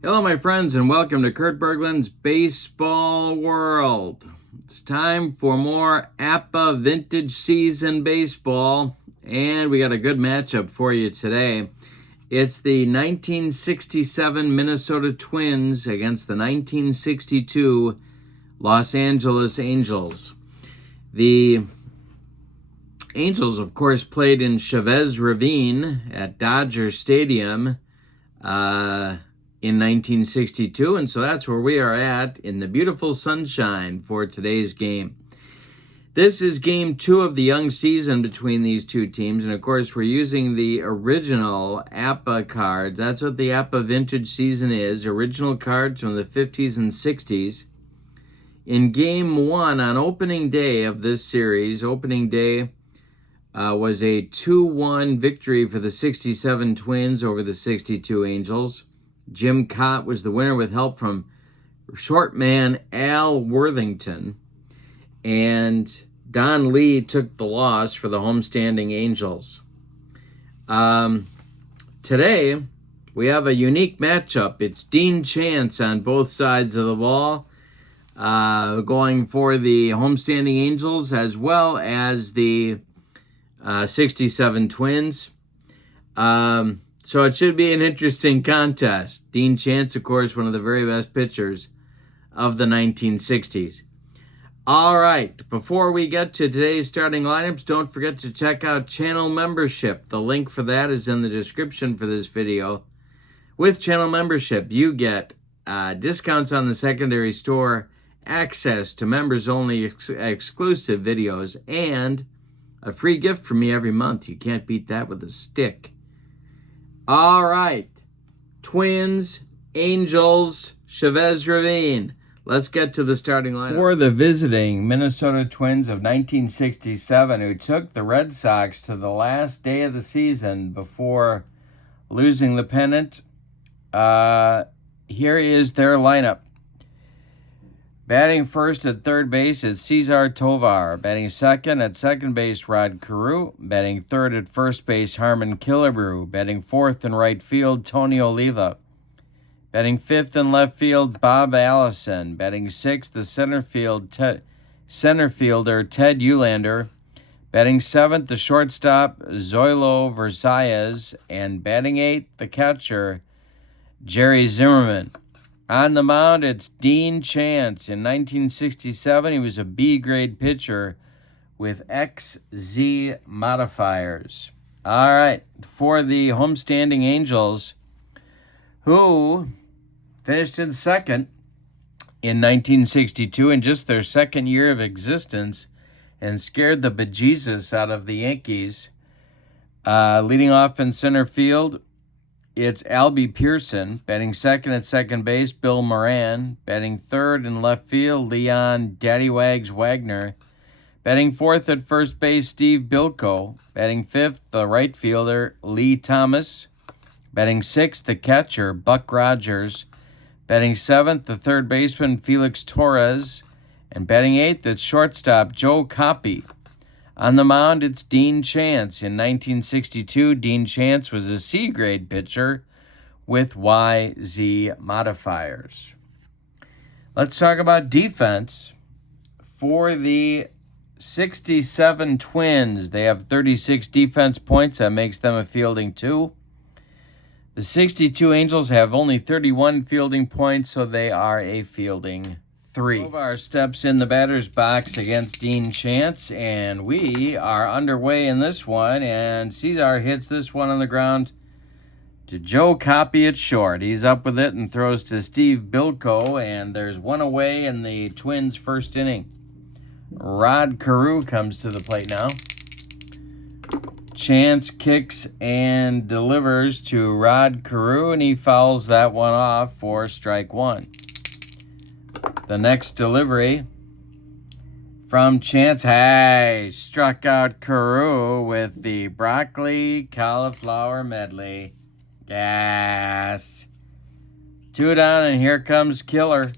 Hello, my friends, and welcome to Kurt Berglund's Baseball World. It's time for more APBA Vintage Season Baseball, and we got a good matchup for you today. It's the 1967 Minnesota Twins against the 1962 Los Angeles Angels. The Angels, of course, played in Chavez Ravine at Dodger Stadium in 1962, and so that's where we are at in the beautiful sunshine for today's game. This is game 2 of the young season between these two teams, and of course we're using the original APBA cards. That's what the APBA vintage season is, original cards from the 50s and 60s. In game 1 on opening day of this series, opening day was a 2-1 victory for the 67 Twins over the 62 Angels. Jim Cott was the winner with help from short man Al Worthington. And Don Lee took the loss for the homestanding Angels. Today, we have a unique matchup. It's Dean Chance on both sides of the ball, going for the homestanding Angels as well as the 67 Twins. So it should be an interesting contest. Dean Chance, of course, one of the very best pitchers of the 1960s. All right, before we get to today's starting lineups, don't forget to check out channel membership. The link for that is in the description for this video. With channel membership, you get discounts on the secondary store, access to members-only exclusive videos, and a free gift from me every month. You can't beat that with a stick. All right, Twins, Angels, Chavez Ravine. Let's get to the starting lineup. For the visiting Minnesota Twins of 1967, who took the Red Sox to the last day of the season before losing the pennant, here is their lineup. Batting first at third base is Cesar Tovar. Batting second at second base, Rod Carew. Batting third at first base, Harmon Killebrew. Batting fourth in right field, Tony Oliva. Batting fifth in left field, Bob Allison. Batting sixth, the center fielder, Ted Eulander. Batting seventh, the shortstop, Zoilo Versailles. And batting eighth, the catcher, Jerry Zimmerman. On the mound, it's Dean Chance. In 1967, he was a B-grade pitcher with XZ modifiers. All right, for the homestanding Angels, who finished in second in 1962 in just their second year of existence and scared the bejesus out of the Yankees. Leading off in center field, it's Albie Pearson. Batting second at second base, Bill Moran. Batting third in left field, Leon Daddy Wags Wagner. Batting fourth at first base, Steve Bilko. Batting fifth, the right fielder, Lee Thomas. Batting sixth, the catcher, Buck Rogers. Batting seventh, the third baseman, Felix Torres. And batting eighth, it's shortstop, Joe Coppy. On the mound, it's Dean Chance. In 1962, Dean Chance was a C-grade pitcher with YZ modifiers. Let's talk about defense. For the 67 Twins, they have 36 defense points. That makes them a fielding 2. The 62 Angels have only 31 fielding points, so they are a fielding 3. Tovar steps in the batter's box against Dean Chance, and we are underway in this one, and Cesar hits this one on the ground to Joe Coppy at short. He's up with it and throws to Steve Bilko, and there's one away in the Twins' first inning. Rod Carew comes to the plate now. Chance kicks and delivers to Rod Carew, and he fouls that one off for strike 1. The next delivery from Chance. Hey, struck out Carew with the broccoli cauliflower medley. Gas. 2 down, and here comes Killer.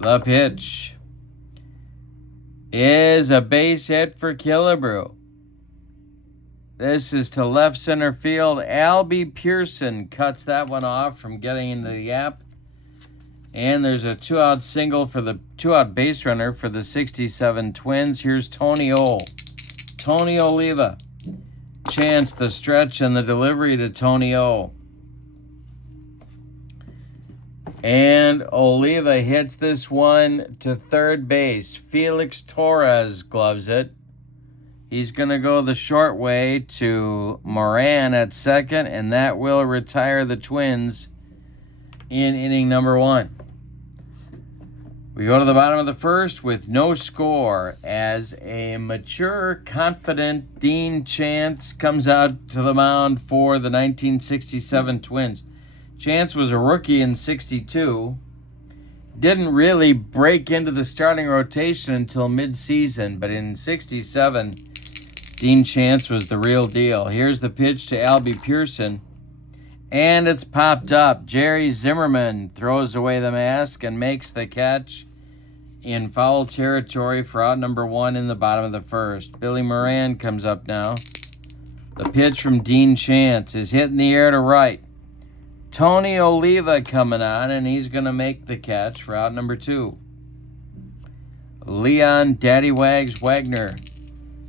The pitch is a base hit for Killebrew. This is to left center field. Albie Pearson cuts that one off from getting into the gap. And there's a 2-out single for the 2-out base runner for the 67 Twins. Here's Tony O. Tony Oliva. Chance the stretch and the delivery to Tony O. And Oliva hits this one to third base. Felix Torres gloves it. He's going to go the short way to Moran at second, and that will retire the Twins in inning number 1. We go to the bottom of the first with no score as a mature, confident Dean Chance comes out to the mound for the 1967 Twins. Chance was a rookie in 62. Didn't really break into the starting rotation until mid-season, but in 67, Dean Chance was the real deal. Here's the pitch to Albie Pearson, and it's popped up. Jerry Zimmerman throws away the mask and makes the catch in foul territory for out number 1 in the bottom of the first. Billy Moran comes up now. The pitch from Dean Chance is hit in the air to right. Tony Oliva coming on, and he's going to make the catch for out number 2. Leon Daddy Wags Wagner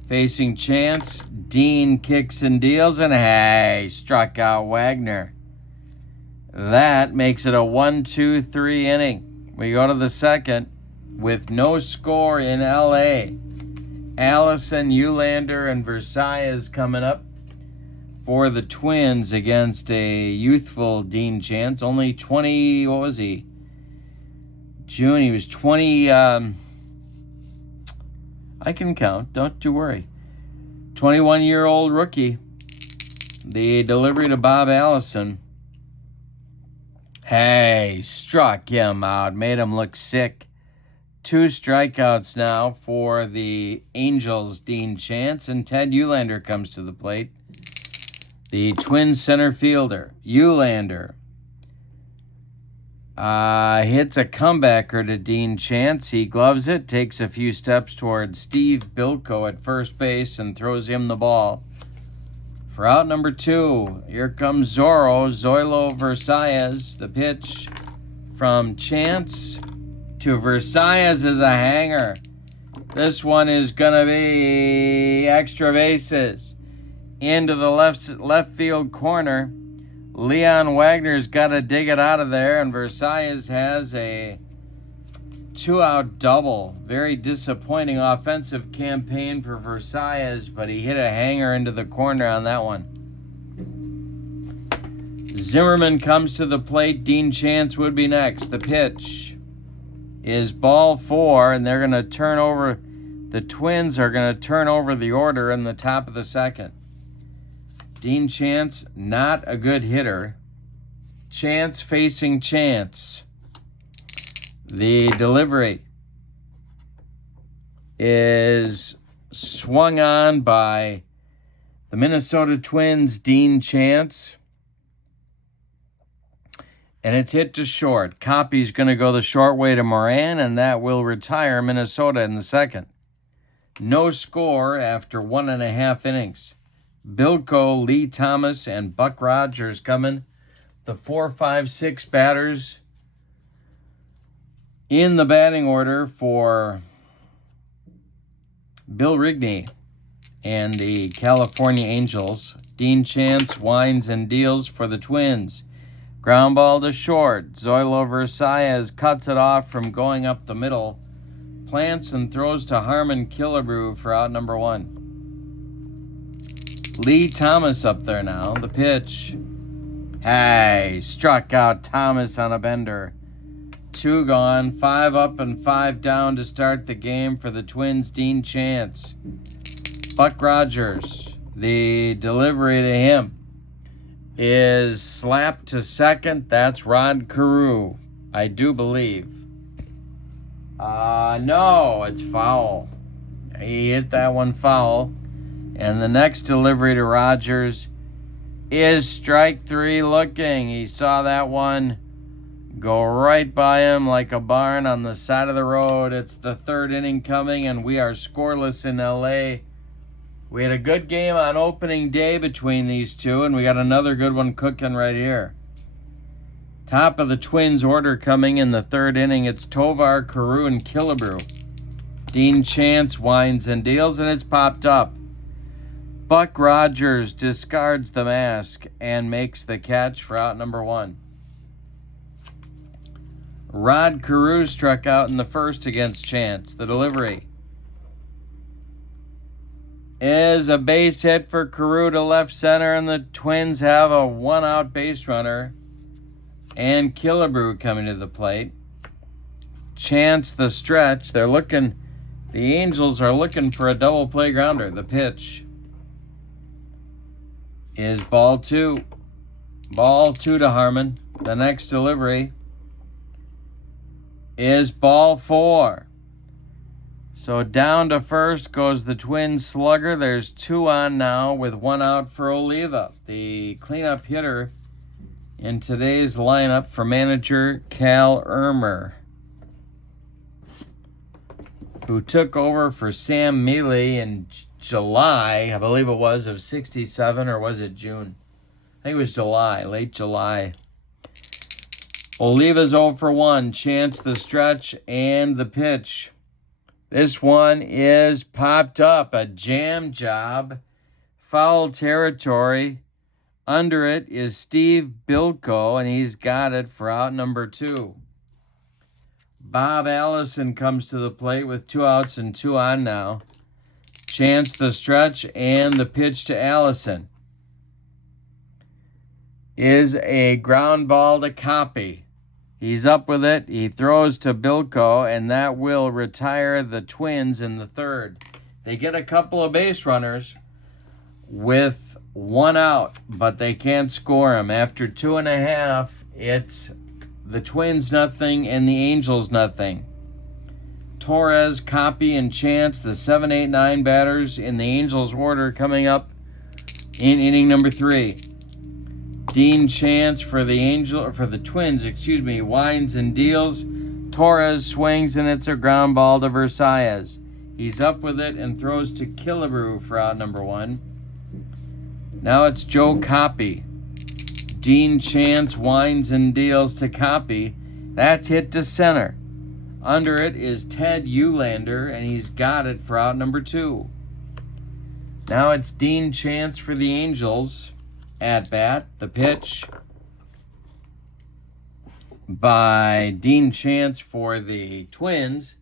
facing Chance. Dean kicks and deals, and hey, struck out Wagner. That makes it a 1-2-3 inning. We go to the second with no score in L.A. Allison, Eulander, and Versailles coming up for the Twins against a youthful Dean Chance. Only 20, what was he? June, he was 20, I can count, don't you worry. 21-year-old rookie. The delivery to Bob Allison. Hey, struck him out, made him look sick. 2 strikeouts now for the Angels' Dean Chance, and Ted Eulander comes to the plate. The Twins center fielder, Eulander, hits a comebacker to Dean Chance. He gloves it, takes a few steps towards Steve Bilko at first base, and throws him the ball. For out number 2, here comes Zoilo Versailles. The pitch from Chance to Versailles is a hanger. This one is going to be extra bases. Into the left field corner. Leon Wagner's got to dig it out of there, and Versailles has a 2-out double. Very disappointing offensive campaign for Versailles, but he hit a hanger into the corner on that one. Zimmerman comes to the plate. Dean Chance would be next. The pitch is ball 4, and they're going to turn over. The Twins are going to turn over the order in the top of the second. Dean Chance, not a good hitter. Chance facing Chance. The delivery is swung on by the Minnesota Twins' Dean Chance. And it's hit to short. Copy's going to go the short way to Moran, and that will retire Minnesota in the second. No score after 1.5 innings. Bilko, Lee Thomas, and Buck Rogers coming. The 4, 5, 6 batters in the batting order for Bill Rigney and the California Angels. Dean Chance winds and deals for the Twins. Ground ball to short. Zoilo Versailles cuts it off from going up the middle. Plants and throws to Harmon Killebrew for out number 1. Lee Thomas up there now. The pitch. Hey, struck out Thomas on a bender. 2 gone, 5 up and 5 down to start the game for the Twins' Dean Chance. Buck Rogers, the delivery to him is slapped to second. That's Rod Carew, I do believe. No, it's foul. He hit that one foul. And the next delivery to Rogers is strike 3 looking. He saw that one go right by him like a barn on the side of the road. It's the 3rd inning coming, and we are scoreless in L.A. We had a good game on opening day between these two, and we got another good one cooking right here. Top of the Twins order coming in the third inning. It's Tovar, Carew, and Killebrew. Dean Chance winds and deals, and it's popped up. Buck Rogers discards the mask and makes the catch for out number 1. Rod Carew struck out in the first against Chance. The delivery is a base hit for Carew to left center, and the Twins have a 1-out base runner. And Killebrew coming to the plate. Chance the stretch. The Angels are looking for a double play grounder. The pitch is ball 2. Ball 2 to Harmon. The next delivery is ball 4. So down to first goes the Twins slugger. There's 2 on now with 1 out for Oliva, the cleanup hitter in today's lineup for manager Cal Irmer, who took over for Sam Mealy in July, I believe it was, of 67, or was it June? I think it was July, late July. Oliva's 0 for 1. Chance the stretch and the pitch. This one is popped up. A jam job. Foul territory. Under it is Steve Bilko, and he's got it for out number 2. Bob Allison comes to the plate with 2 outs and 2 on now. Chance the stretch and the pitch to Allison is a ground ball to Copy. He's up with it. He throws to Bilko, and that will retire the Twins in the third. They get a couple of base runners with 1 out, but they can't score him. After 2.5, it's the Twins nothing and the Angels nothing. Torres, Copy, and Chance, the 7, 8, 9 batters in the Angels order coming up in inning number 3. Dean Chance for the Twins, winds and deals. Torres swings, and it's a ground ball to Versailles. He's up with it and throws to Killebrew for out number 1. Now it's Joe Copy. Dean Chance winds and deals to Copy. That's hit to center. Under it is Ted Eulander, and he's got it for out number 2. Now it's Dean Chance for the Angels at bat. The pitch by Dean Chance for the Twins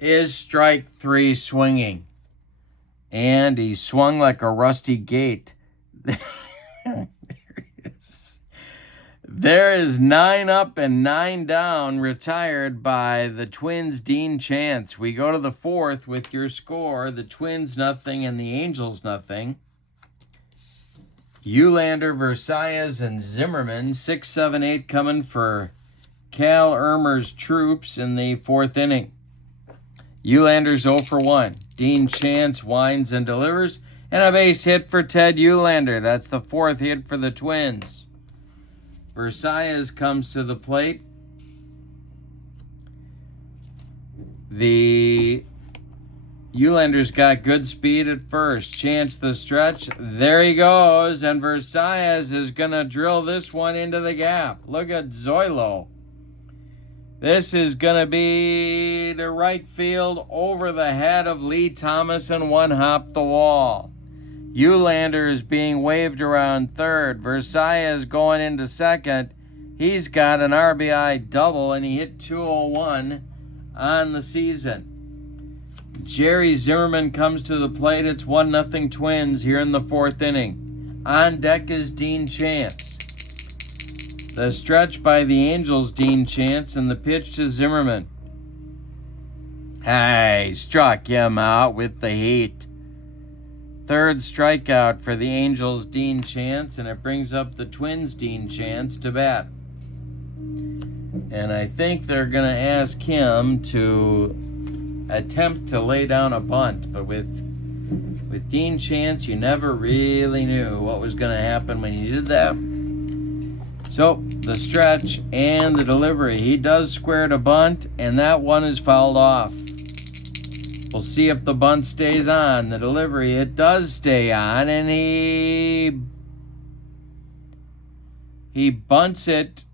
is strike 3 swinging. And he swung like a rusty gate. There is 9 up and 9 down, retired by the Twins' Dean Chance. We go to the 4th with your score, the Twins nothing and the Angels nothing. Eulander, Versailles, and Zimmerman, 6, 7, 8 coming for Cal Irmer's troops in the 4th inning. Eulander's 0 for 1. Dean Chance winds and delivers, and a base hit for Ted Eulander. That's the 4th hit for the Twins. Versailles comes to the plate. The Eulander's got good speed at first. Chance the stretch. There he goes, and Versailles is going to drill this one into the gap. Look at Zoilo. This is going to be to right field over the head of Lee Thomas and one hop the wall. Eulander is being waved around third. Versailles going into second. He's got an RBI double, and he hit 201 on the season. Jerry Zimmerman comes to the plate. It's 1-0 Twins here in the 4th inning. On deck is Dean Chance. The stretch by the Angels, Dean Chance, and the pitch to Zimmerman. Hey, struck him out with the heat. 3rd strikeout for the Angels' Dean Chance, and it brings up the Twins' Dean Chance to bat. And I think they're going to ask him to attempt to lay down a bunt, but with Dean Chance, you never really knew what was going to happen when he did that. So, the stretch and the delivery. He does square to bunt, and that one is fouled off. We'll see if the bunt stays on. The delivery, it does stay on, and he bunts it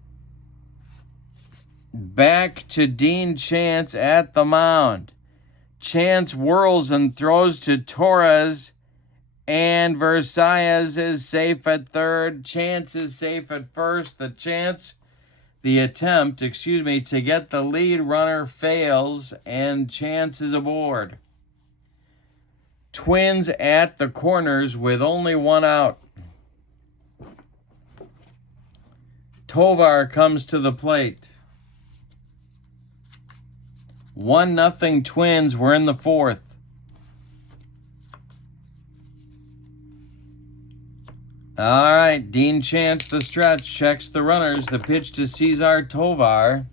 back to Dean Chance at the mound. Chance whirls and throws to Torres, and Versailles is safe at third. Chance is safe at first. The attempt to get the lead runner fails, and Chance is aboard. Twins at the corners with only one out. Tovar comes to the plate. 1-0 Twins. We're in the fourth. All right, Dean Chance, the stretch, checks the runners. The pitch to Cesar Tovar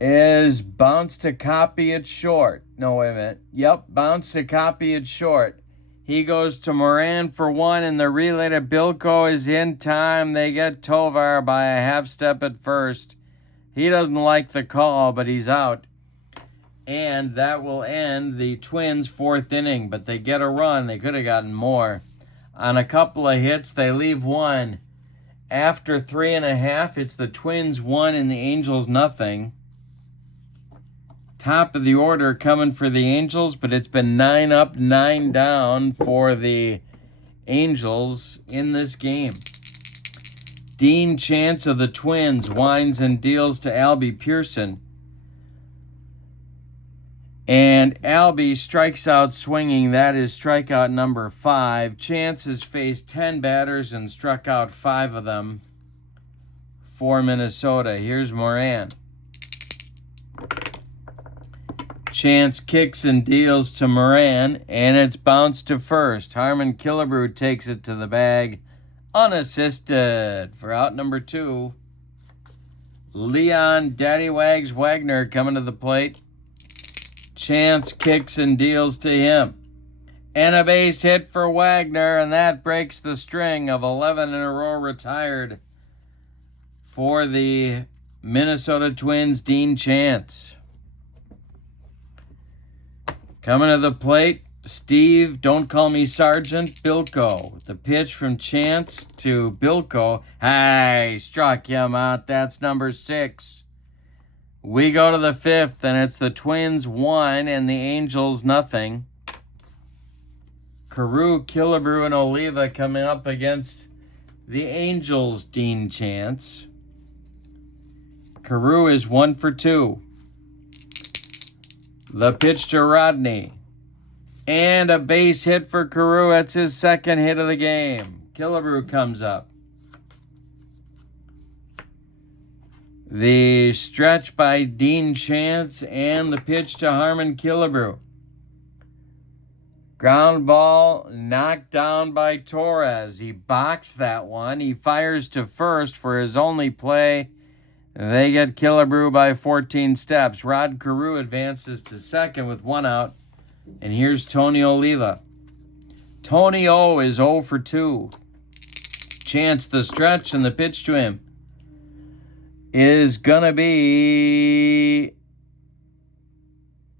is bounced to copy it short. No, wait a minute. Yep, bounced to copy it short. He goes to Moran for one, and the relay to Bilko is in time. They get Tovar by a half step at first. He doesn't like the call, but he's out. And that will end the Twins' fourth inning, but they get a run. They could have gotten more. On a couple of hits, they leave one. After 3.5, it's the Twins 1 and the Angels nothing. Top of the order coming for the Angels, but it's been 9 up, 9 down for the Angels in this game. Dean Chance of the Twins winds and deals to Albie Pearson. And Albie strikes out swinging. That is strikeout number 5. Chance has faced 10 batters and struck out 5 of them for Minnesota. Here's Moran. Chance kicks and deals to Moran, and it's bounced to first. Harmon Killebrew takes it to the bag unassisted for out number 2. Leon Daddy Wags Wagner coming to the plate. Chance kicks and deals to him. And a base hit for Wagner, and that breaks the string of 11 in a row retired for the Minnesota Twins, Dean Chance. Coming to the plate, Steve, don't call me Sergeant, Bilko. The pitch from Chance to Bilko. Hey, struck him out. That's number 6. We go to the 5th, and it's the Twins 1 and the Angels nothing. Carew, Killebrew, and Oliva coming up against the Angels, Dean Chance. Carew is 1 for 2. The pitch to Rodney. And a base hit for Carew. That's his second hit of the game. Killebrew comes up. The stretch by Dean Chance and the pitch to Harmon Killebrew. Ground ball knocked down by Torres. He boxed that one. He fires to first for his only play. They get Killebrew by 14 steps. Rod Carew advances to second with 1 out. And here's Tony Oliva. Tony O is 0 for 2. Chance the stretch, and the pitch to him is going to be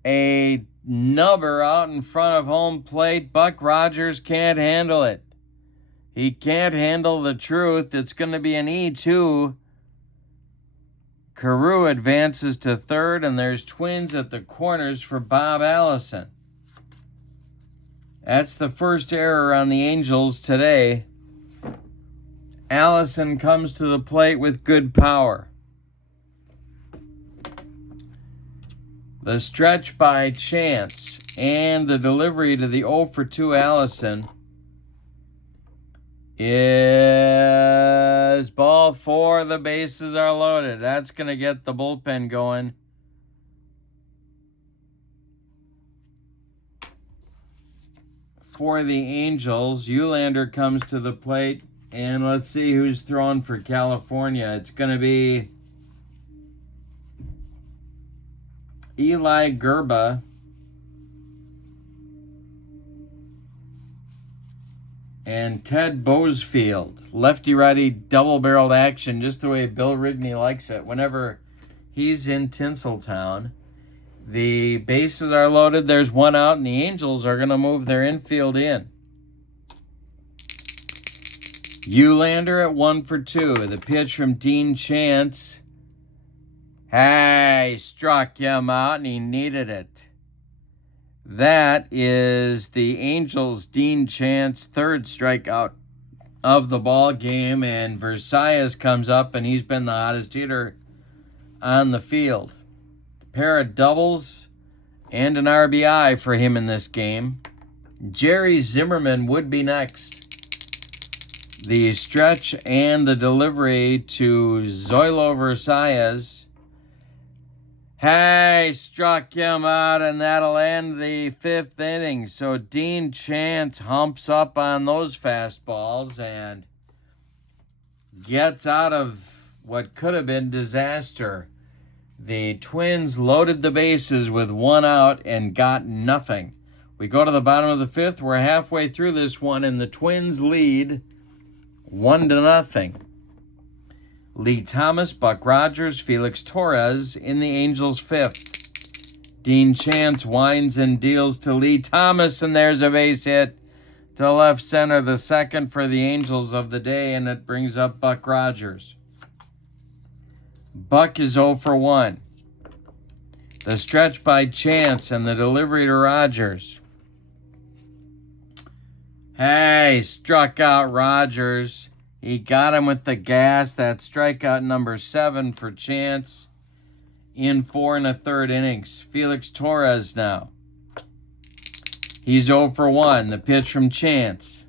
a nubber out in front of home plate. Buck Rogers can't handle it. He can't handle the truth. It's going to be an E2. Carew advances to third, and there's Twins at the corners for Bob Allison. That's the first error on the Angels today. Allison comes to the plate with good power. The stretch by Chance and the delivery to the 0 for 2 Allison is ball 4. The bases are loaded. That's going to get the bullpen going. For the Angels, Eulander comes to the plate, and let's see who's throwing for California. It's going to be Eli Gerba and Ted Boesfield. Lefty-righty double-barreled action, just the way Bill Rigney likes it. Whenever He's in Tinseltown. The bases are loaded. There's one out, and the Angels are going to move their infield in. Eulander at 1-for-2. The pitch from Dean Chance. Hey, struck him out, and he needed it. That is the Angels' Dean Chance third strikeout of the ball game, and Versailles comes up, and he's been the hottest hitter on the field. A pair of doubles and an RBI for him in this game. Jerry Zimmerman would be next. The stretch and the delivery to Zoilo Versailles. Hey, struck him out, and that'll end the 5th inning. So Dean Chance humps up on those fastballs and gets out of what could have been disaster. The Twins loaded the bases with one out and got nothing. We go to the bottom of the 5th. We're halfway through this one, and the Twins lead 1-0. Lee Thomas, Buck Rogers, Felix Torres in the Angels' 5th. Dean Chance winds and deals to Lee Thomas, and there's a base hit to left center, the second for the Angels of the day, and it brings up Buck Rogers. Buck is 0-for-1. The stretch by Chance and the delivery to Rogers. Hey, struck out Rogers. He got him with the gas. That's strikeout number 7 for Chance in 4 1/3 innings. Felix Torres now. He's 0-for-1. The pitch from Chance.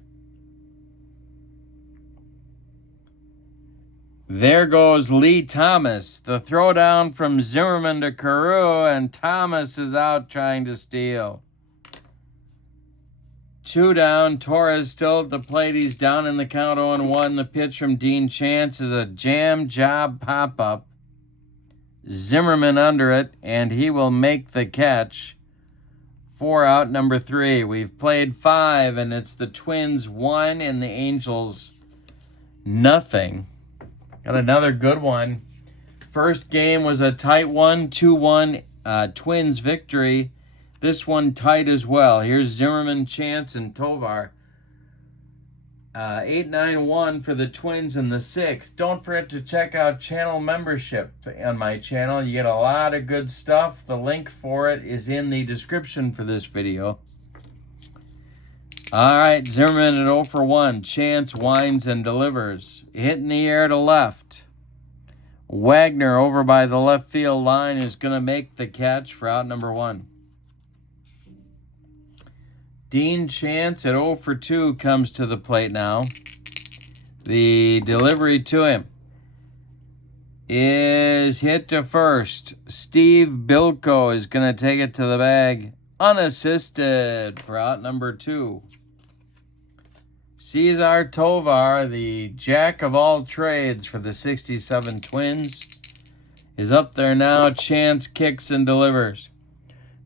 There goes Lee Thomas. The throwdown from Zimmerman to Carew, and Thomas is out trying to steal. 2 down. Torres still at the plate. He's down in the count 0-1. The pitch from Dean Chance is a jam job pop-up. Zimmerman under it, and he will make the catch. 4 out, number 3. We've played 5, and it's the Twins 1 and the Angels nothing. Got another good one. First game was a tight one, 2-1 Twins victory. This one tight as well. Here's Zimmerman, Chance, and Tovar. 8-9-1 for the Twins in the 6th. Don't forget to check out channel membership on my channel. You get a lot of good stuff. The link for it is in the description for this video. All right, Zimmerman at 0-for-1. Chance winds and delivers. Hit in the air to left. Wagner over by the left field line is going to make the catch for out number 1. Dean Chance at 0-for-2 comes to the plate now. The delivery to him is hit to first. Steve Bilko is going to take it to the bag unassisted for out number 2. Cesar Tovar, the jack of all trades for the 67 Twins, is up there now. Chance kicks and delivers.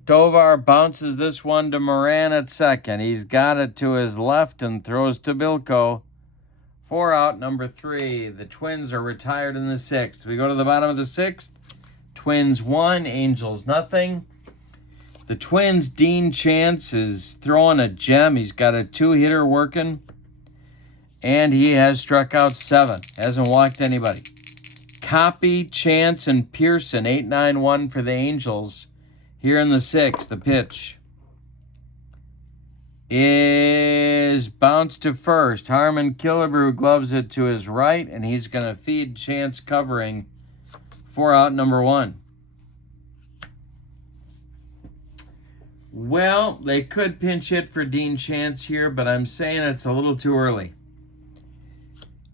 Tovar bounces this one to Moran at second. He's got it to his left and throws to Bilko. 4 out, number 3. The Twins are retired in the 6th. We go to the bottom of the 6th. Twins 1, Angels nothing. The Twins, Dean Chance is throwing a gem. He's got a 2-hitter working. And he has struck out 7. Hasn't walked anybody. Copy, Chance, and Pearson. 8-9-1 for the Angels. Here in the 6th, the pitch is bounced to first. Harmon Killebrew gloves it to his right, and he's going to feed Chance covering 4 out, number 1. Well, they could pinch hit for Dean Chance here, but I'm saying it's a little too early.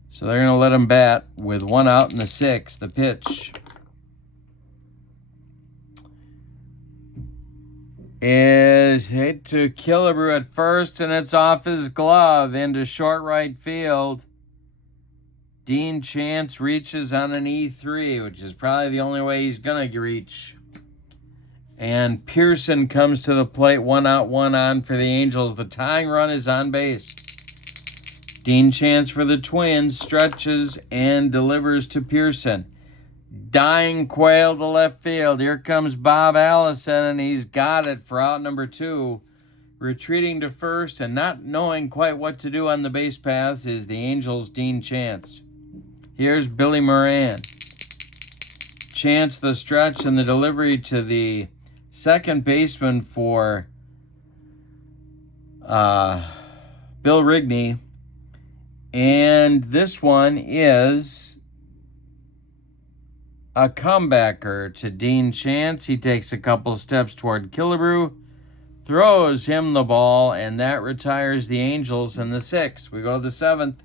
So they're going to let him bat with 1 out in the 6th, the pitch is hit to Killebrew at first, and it's off his glove into short right field. Dean Chance reaches on an E3, which is probably the only way he's going to reach. And Pearson comes to the plate, 1 out, 1 on for the Angels. The tying run is on base. Dean Chance for the Twins stretches and delivers to Pearson. Dying quail to left field. Here comes Bob Allison, and he's got it for out number 2. Retreating to first and not knowing quite what to do on the base paths is the Angels' Dean Chance. Here's Billy Moran. Chance the stretch and the delivery to the second baseman for Bill Rigney. And this one is a comebacker to Dean Chance. He takes a couple steps toward Killebrew, throws him the ball, and that retires the Angels in the 6th. We go to the 7th.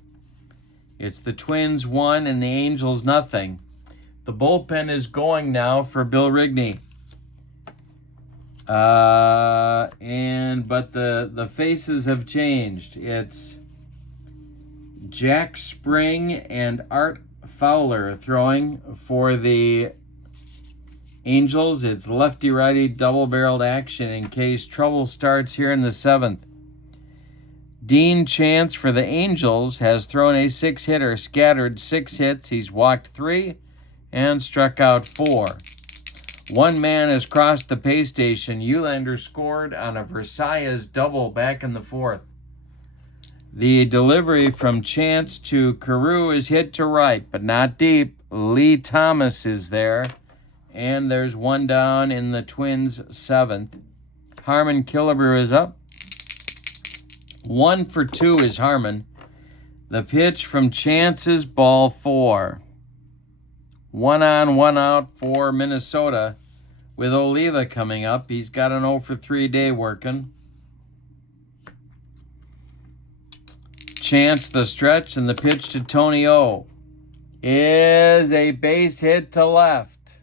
It's the Twins 1 and the Angels nothing. The bullpen is going now for Bill Rigney. But the faces have changed. It's Jack Spring and Art Fowler throwing for the Angels. It's lefty-righty double-barreled action in case trouble starts here in the 7th. Dean Chance for the Angels has thrown a 6-hitter, scattered 6 hits. He's walked 3 and struck out 4. One man has crossed the pay station. Eulander scored on a Versailles double back in the 4th. The delivery from Chance to Carew is hit to right, but not deep. Lee Thomas is there, and there's one down in the Twins' 7th. Harmon Killebrew is up. 1 for 2 is Harmon. The pitch from Chance is ball 4. 1 on, 1 out for Minnesota with Oliva coming up. He's got an 0 for 3 day working. Chance the stretch, and the pitch to Tony O is a base hit to left.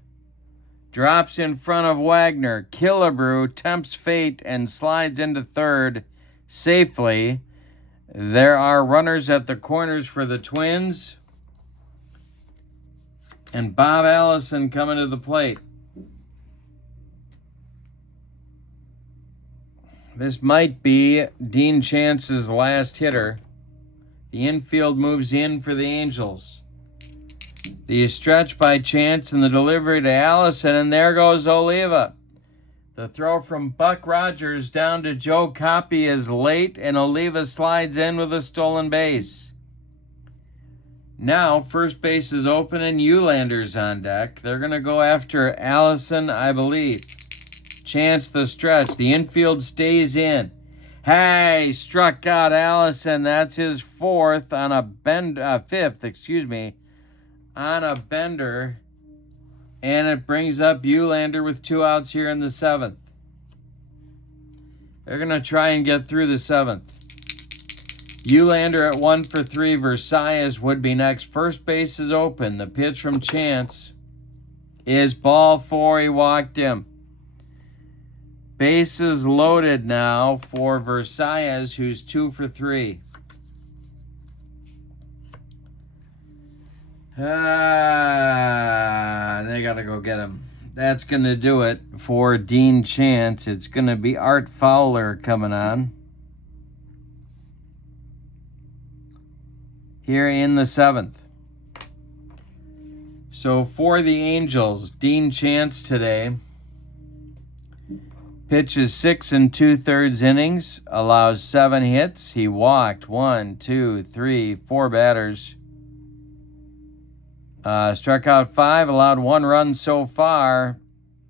Drops in front of Wagner. Killebrew tempts fate and slides into third safely. There are runners at the corners for the Twins. And Bob Allison coming to the plate. This might be Dean Chance's last hitter. The infield moves in for the Angels. The stretch by Chance and the delivery to Allison, and there goes Oliva. The throw from Buck Rogers down to Joe Coppy is late, and Oliva slides in with a stolen base. Now, first base is open, and Eulander's on deck. They're going to go after Allison, I believe. Chance the stretch. The infield stays in. Hey, struck out Allison. That's his 4th on a 5th, on a bender. And it brings up Eulander with 2 outs here in the 7th. They're going to try and get through the 7th. Eulander at 1 for 3. Versailles would be next. First base is open. The pitch from Chance is ball 4. He walked him. Bases loaded now for Versailles, who's 2 for 3. They got to go get him. That's going to do it for Dean Chance. It's going to be Art Fowler coming on here in the 7th. So for the Angels, Dean Chance today pitches 6 2/3 innings, allows 7 hits. He walked 4 batters. Struck out 5, allowed 1 run so far,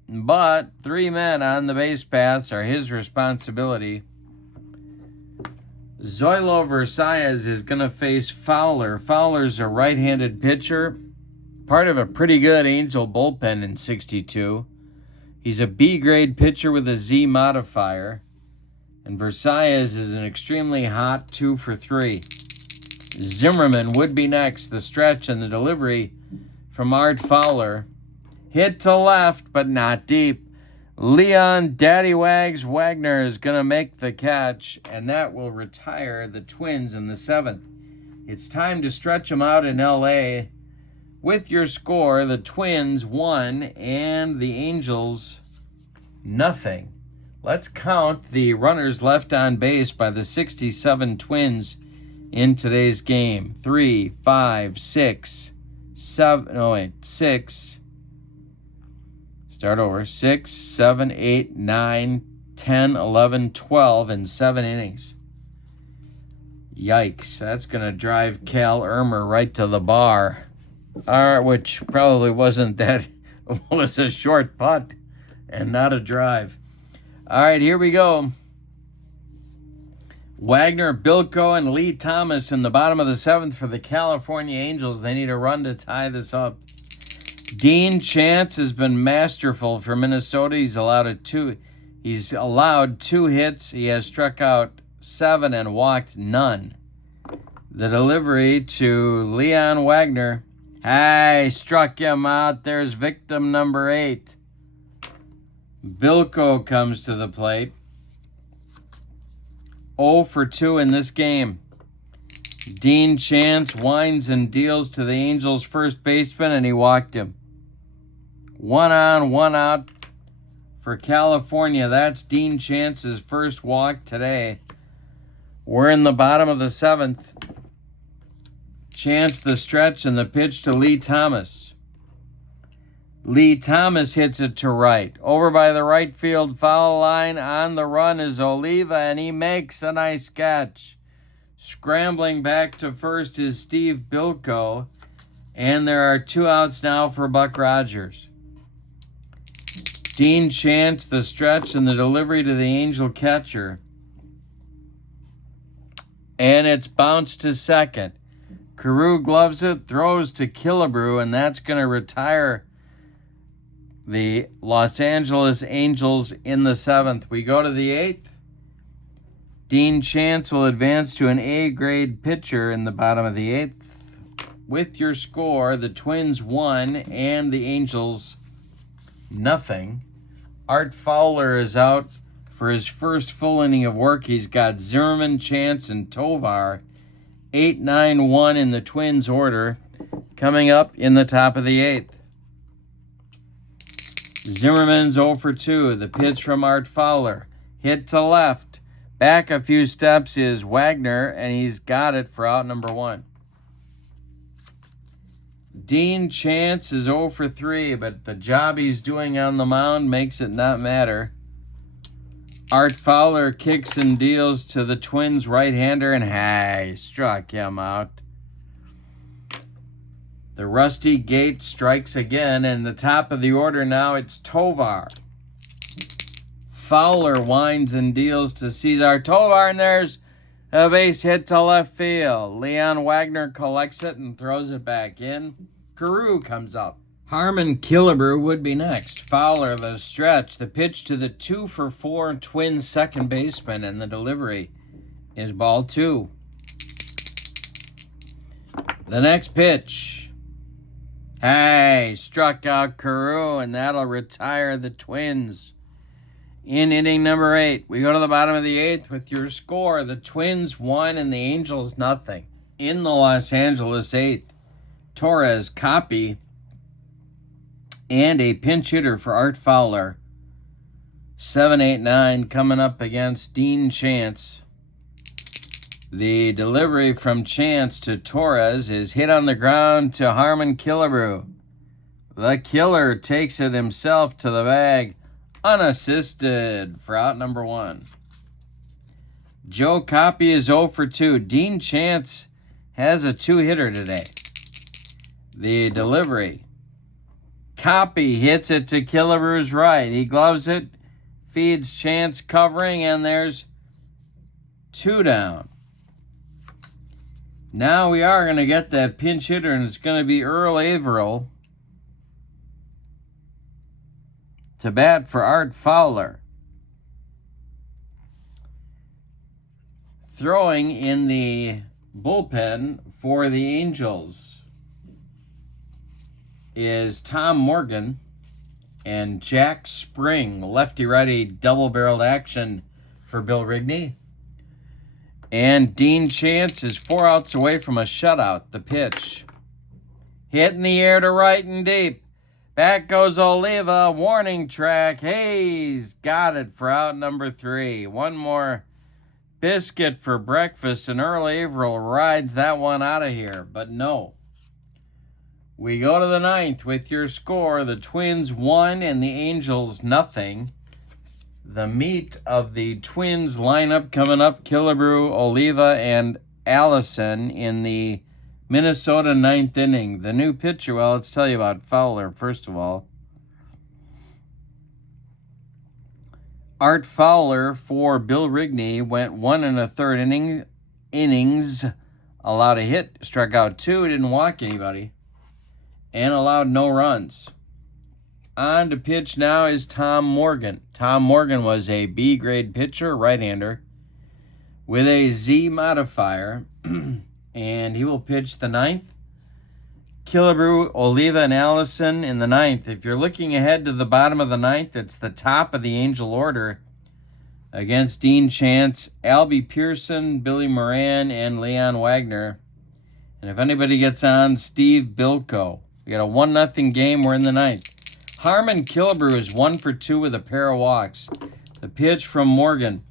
but 3 men on the base paths are his responsibility. Zoilo Versailles is going to face Fowler. Fowler's a right-handed pitcher, part of a pretty good Angel bullpen in 62. He's a B-grade pitcher with a Z modifier, and Versailles is an extremely hot 2 for 3. Zimmerman would be next. The stretch and the delivery from Art Fowler. Hit to left, but not deep. Leon Daddy Wags Wagner is going to make the catch, and that will retire the Twins in the 7th. It's time to stretch them out in L.A. With your score, the Twins 1 and the Angels nothing. Let's count the runners left on base by the 67 Twins in today's game. 6, Start over. 6, 7, 8, 9, 10, 11, 12 in 7 innings. Yikes. That's going to drive Cal Irmer right to the bar. Which probably wasn't that. It was a short putt and not a drive. All right, here we go. Wagner, Bilko, and Lee Thomas in the bottom of the 7th for the California Angels. They need a run to tie this up. Dean Chance has been masterful for Minnesota. He's allowed 2 hits. He has struck out 7 and walked none. The delivery to Leon Wagner. Hey, struck him out. There's victim number 8. Bilko comes to the plate. 0 for 2 in this game. Dean Chance winds and deals to the Angels' first baseman, and he walked him. 1 on, 1 out for California. That's Dean Chance's first walk today. We're in the bottom of the 7th. Chance the stretch and the pitch to Lee Thomas. Lee Thomas hits it to right. Over by the right field foul line. On the run is Oliva, and he makes a nice catch. Scrambling back to first is Steve Bilko. And there are 2 outs now for Buck Rogers. Dean Chance, the stretch, and the delivery to the Angel catcher. And it's bounced to second. Carew gloves it, throws to Killebrew, and that's going to retire the Los Angeles Angels in the 7th. We go to the 8th. Dean Chance will advance to an A-grade pitcher in the bottom of the 8th. With your score, the Twins 1 and the Angels 0. Art Fowler is out for his first full inning of work. He's got Zimmerman, Chance, and Tovar. 8-9-1 in the Twins order. Coming up in the top of the 8th. Zimmerman's 0 for 2. The pitch from Art Fowler. Hit to left. Back a few steps is Wagner, and he's got it for out number 1. Dean Chance is 0 for 3, but the job he's doing on the mound makes it not matter. Art Fowler kicks and deals to the Twins right-hander, and struck him out. The Rusty Gate strikes again, and the top of the order now, it's Tovar. Fowler winds and deals to Cesar Tovar, and there's a base hit to left field. Leon Wagner collects it and throws it back in. Carew comes up. Harmon Killebrew would be next. Fowler, the stretch, the pitch to the 2 for 4 Twins second baseman, and the delivery is ball 2. The next pitch. Struck out Carew, and that'll retire the Twins. In inning number 8, we go to the bottom of the 8th with your score. The Twins 1 and the Angels 0. In the Los Angeles 8th, Torres, copy, and a pinch hitter for Art Fowler. 7-8-9 coming up against Dean Chance. The delivery from Chance to Torres is hit on the ground to Harmon Killebrew. The killer takes it himself to the bag, unassisted for out number 1. Joe Copy is 0 for 2. Dean Chance has a 2-hitter today. The delivery. Copy hits it to Killebrew's right. He gloves it, feeds Chance covering, and there's 2 down. Now we are going to get that pinch hitter, and it's going to be Earl Averill to bat for Art Fowler. Throwing in the bullpen for the Angels is Tom Morgan and Jack Spring. Lefty-righty double-barreled action for Bill Rigney. And Dean Chance is 4 outs away from a shutout. The pitch. Hit in the air to right and deep. Back goes Oliva. Warning track. He's got it for out number 3. One more biscuit for breakfast, and Earl Averill rides that one out of here. But no. We go to the 9th with your score. The Twins 1 and the Angels nothing. The meat of the Twins lineup coming up: Killebrew, Oliva, and Allison in the Minnesota 9th inning. The new pitcher, well, let's tell you about Fowler first of all. Art Fowler for Bill Rigney went 1 1/3 innings, allowed a hit, struck out 2, didn't walk anybody, and allowed no runs. On to pitch now is Tom Morgan. Tom Morgan was a B-grade pitcher, right-hander, with a Z modifier, and he will pitch the 9th. Killebrew, Oliva, and Allison in the 9th. If you're looking ahead to the bottom of the 9th, it's the top of the Angel order against Dean Chance, Albie Pearson, Billy Moran, and Leon Wagner. And if anybody gets on, Steve Bilko. We got a 1-0 game. We're in the 9th. Harmon Killebrew is 1 for 2 with a pair of walks. The pitch from Morgan.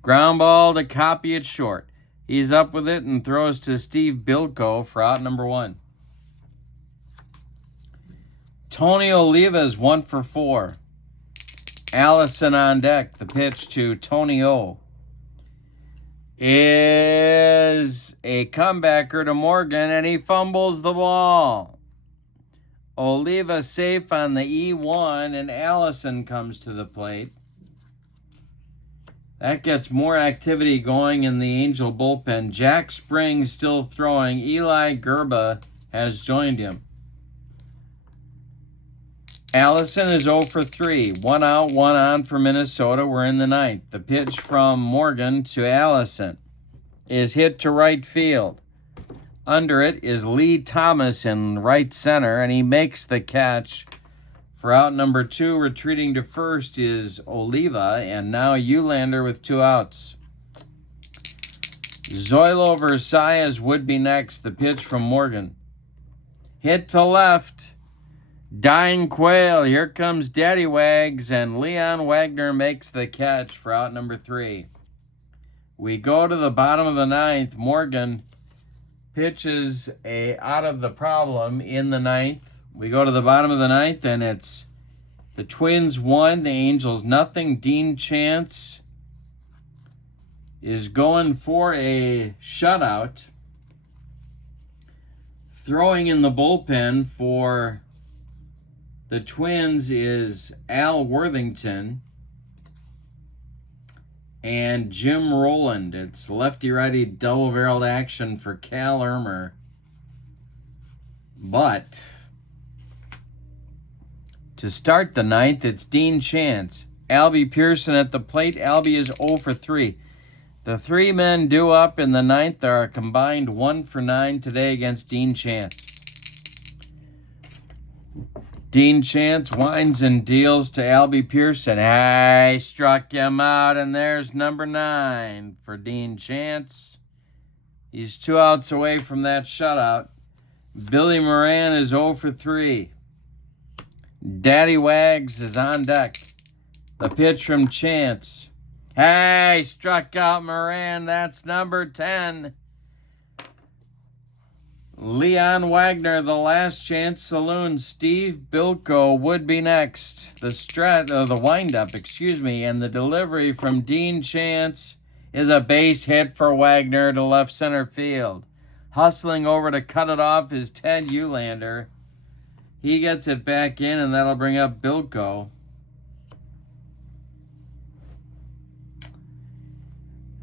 Ground ball to copy it short. He's up with it and throws to Steve Bilko for out number 1. Tony Oliva is 1 for 4. Allison on deck. The pitch to Tony O is a comebacker to Morgan, and he fumbles the ball. Oliva safe on the E1, and Allison comes to the plate. That gets more activity going in the Angel bullpen. Jack Spring still throwing. Eli Gerba has joined him. Allison is 0 for 3. 1 out, 1 on for Minnesota. We're in the 9th. The pitch from Morgan to Allison is hit to right field. Under it is Lee Thomas in right center, and he makes the catch for out number 2. Retreating to first is Oliva, and now Eulander with 2 outs. Zoilo Versailles would be next. The pitch from Morgan. Hit to left. Dying Quail. Here comes Daddy Wags, and Leon Wagner makes the catch for out number 3. We go to the bottom of the 9th. Morgan pitches out of the problem in the 9th. We go to the bottom of the 9th, and it's the Twins 1, the Angels nothing. Dean Chance is going for a shutout. Throwing in the bullpen for the Twins is Al Worthington and Jim Rowland. It's lefty-righty double-barreled action for Cal Irmer. But to start the 9th, it's Dean Chance. Albie Pearson at the plate. Albie is 0 for 3. The 3 men due up in the 9th are a combined 1 for 9 today against Dean Chance. Dean Chance winds and deals to Albie Pearson. Hey, struck him out, and there's number 9 for Dean Chance. He's 2 outs away from that shutout. Billy Moran is 0 for 3. Daddy Wags is on deck. The pitch from Chance. Hey, struck out Moran. That's number 10. Leon Wagner, the Last Chance Saloon. Steve Bilko would be next. The windup, and the delivery from Dean Chance is a base hit for Wagner to left center field. Hustling over to cut it off is Ted Eulander. He gets it back in, and that'll bring up Bilko.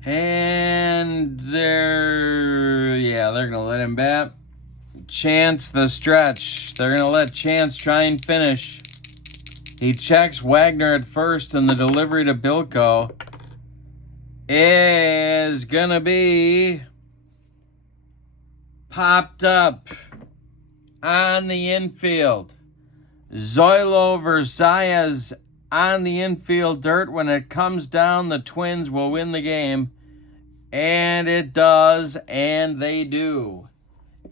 And they're going to let him bat. Chance the stretch. They're going to let Chance try and finish. He checks Wagner at first, and the delivery to Bilko is going to be popped up on the infield. Zoilo Versailles on the infield dirt. When it comes down, the Twins will win the game. And it does, and they do.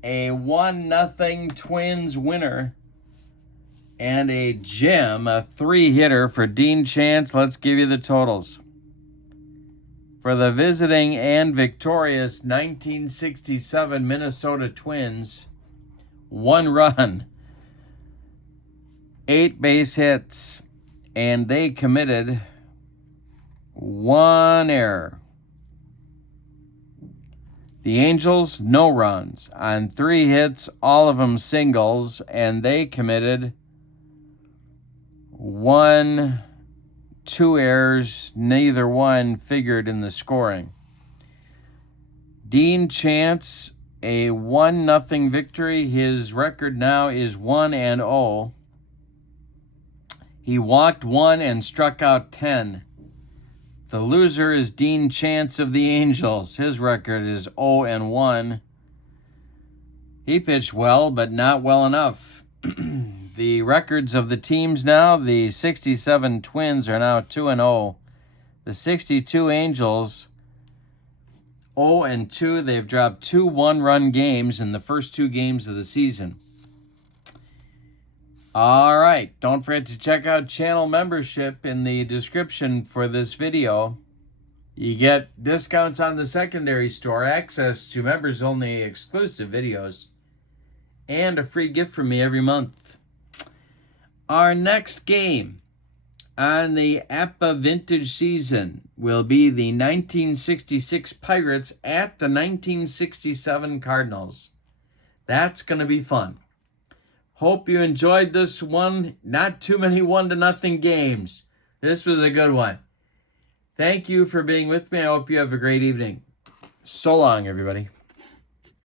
A 1-0 Twins winner. And a gem, a 3-hitter for Dean Chance. Let's give you the totals. For the visiting and victorious 1967 Minnesota Twins, 1 run 8 base hits, and they committed 1 error. The Angels, no runs. On 3 hits, all of them singles, and they committed 2 errors. Neither one figured in the scoring. Dean Chance, a 1-0 victory. His record now is 1-0. He walked 1 and struck out 10. The loser is Dean Chance of the Angels. His record is 0-1. He pitched well, but not well enough. The records of the teams now, the 67 Twins are now 2-0. The 62 Angels, 0-2. They've dropped 2 one-run games in the first 2 games of the season. All right, don't forget to check out channel membership in the description for this video. You get discounts on the secondary store, access to members-only exclusive videos, and a free gift from me every month. Our next game on the APBA vintage season will be the 1966 Pirates at the 1967 Cardinals. That's going to be fun. Hope you enjoyed this one. Not too many 1-0 games. This was a good one. Thank you for being with me. I hope you have a great evening. So long, everybody.